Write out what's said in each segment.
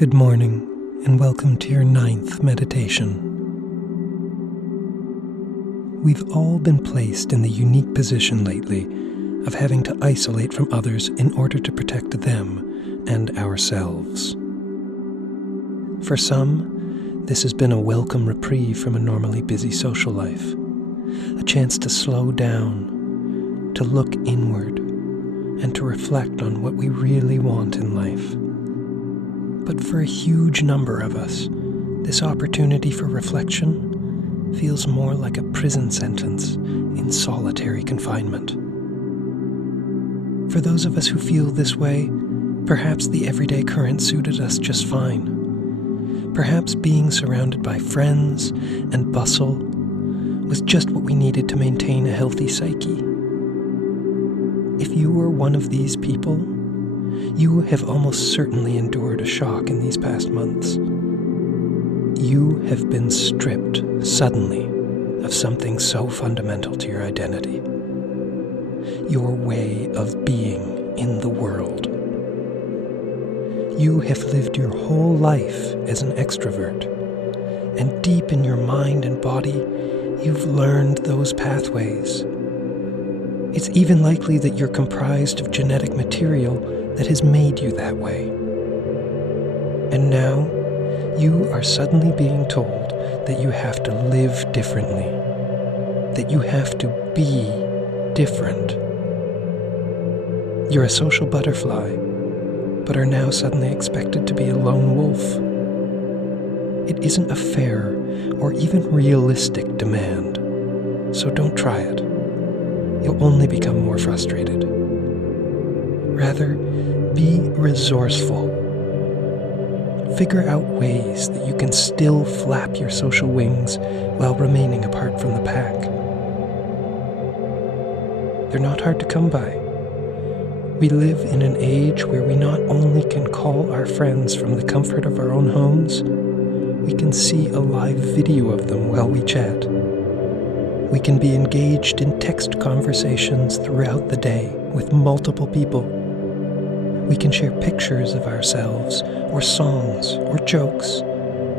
Good morning, and welcome to your 9th meditation. We've all been placed in the unique position lately of having to isolate from others in order to protect them and ourselves. For some, this has been a welcome reprieve from a normally busy social life, a chance to slow down, to look inward, and to reflect on what we really want in life. But for a huge number of us, this opportunity for reflection feels more like a prison sentence in solitary confinement. For those of us who feel this way, perhaps the everyday current suited us just fine. Perhaps being surrounded by friends and bustle was just what we needed to maintain a healthy psyche. If you were one of these people, you have almost certainly endured a shock in these past months. You have been stripped suddenly of something so fundamental to your identity, your way of being in the world. You have lived your whole life as an extrovert, and deep in your mind and body, you've learned those pathways. It's even likely that you're comprised of genetic material that has made you that way. And now, you are suddenly being told that you have to live differently, that you have to be different. You're a social butterfly, but are now suddenly expected to be a lone wolf. It isn't a fair or even realistic demand, so don't try it. You'll only become more frustrated. Rather, be resourceful. Figure out ways that you can still flap your social wings while remaining apart from the pack. They're not hard to come by. We live in an age where we not only can call our friends from the comfort of our own homes, we can see a live video of them while we chat. We can be engaged in text conversations throughout the day with multiple people. We can share pictures of ourselves, or songs, or jokes,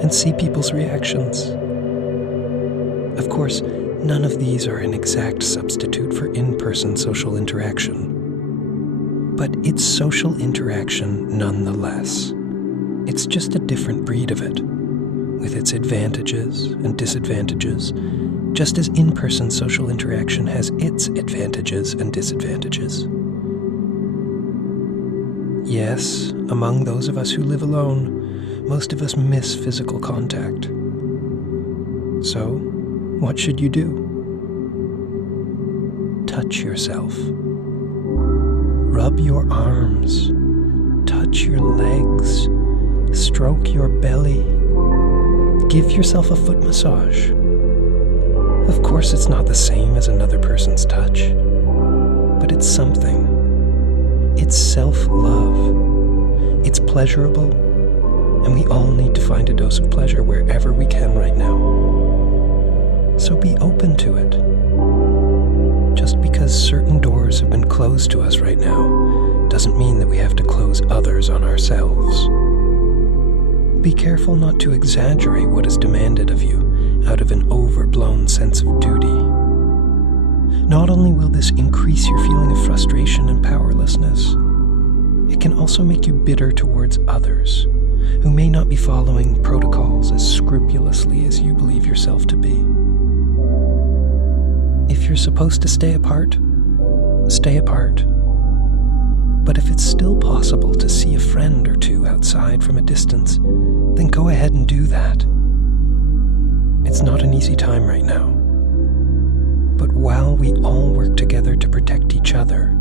and see people's reactions. Of course, none of these are an exact substitute for in-person social interaction. But it's social interaction nonetheless. It's just a different breed of it, with its advantages and disadvantages, just as in-person social interaction has its advantages and disadvantages. Yes, among those of us who live alone, most of us miss physical contact. So, what should you do? Touch yourself. Rub your arms. Touch your legs. Stroke your belly. Give yourself a foot massage. Of course, it's not the same as another person's touch, but it's something. It's self-love. It's pleasurable, and we all need to find a dose of pleasure wherever we can right now. So be open to it. Just because certain doors have been closed to us right now doesn't mean that we have to close others on ourselves. Be careful not to exaggerate what is demanded of you out of an overblown sense of duty. Not only will this increase your feeling of frustration and powerlessness, it can also make you bitter towards others who may not be following protocols as scrupulously as you believe yourself to be. If you're supposed to stay apart, stay apart. But if it's still possible to see a friend or two outside from a distance, then go ahead and do that. It's not an easy time right now. But while we all work together to protect each other,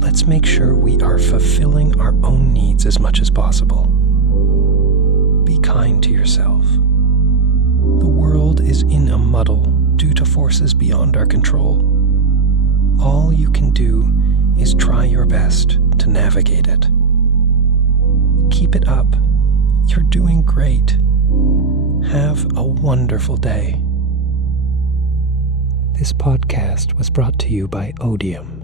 let's make sure we are fulfilling our own needs as much as possible. Be kind to yourself. The world is in a muddle due to forces beyond our control. All you can do is try your best to navigate it. Keep it up. You're doing great. Have a wonderful day. This podcast was brought to you by Odium.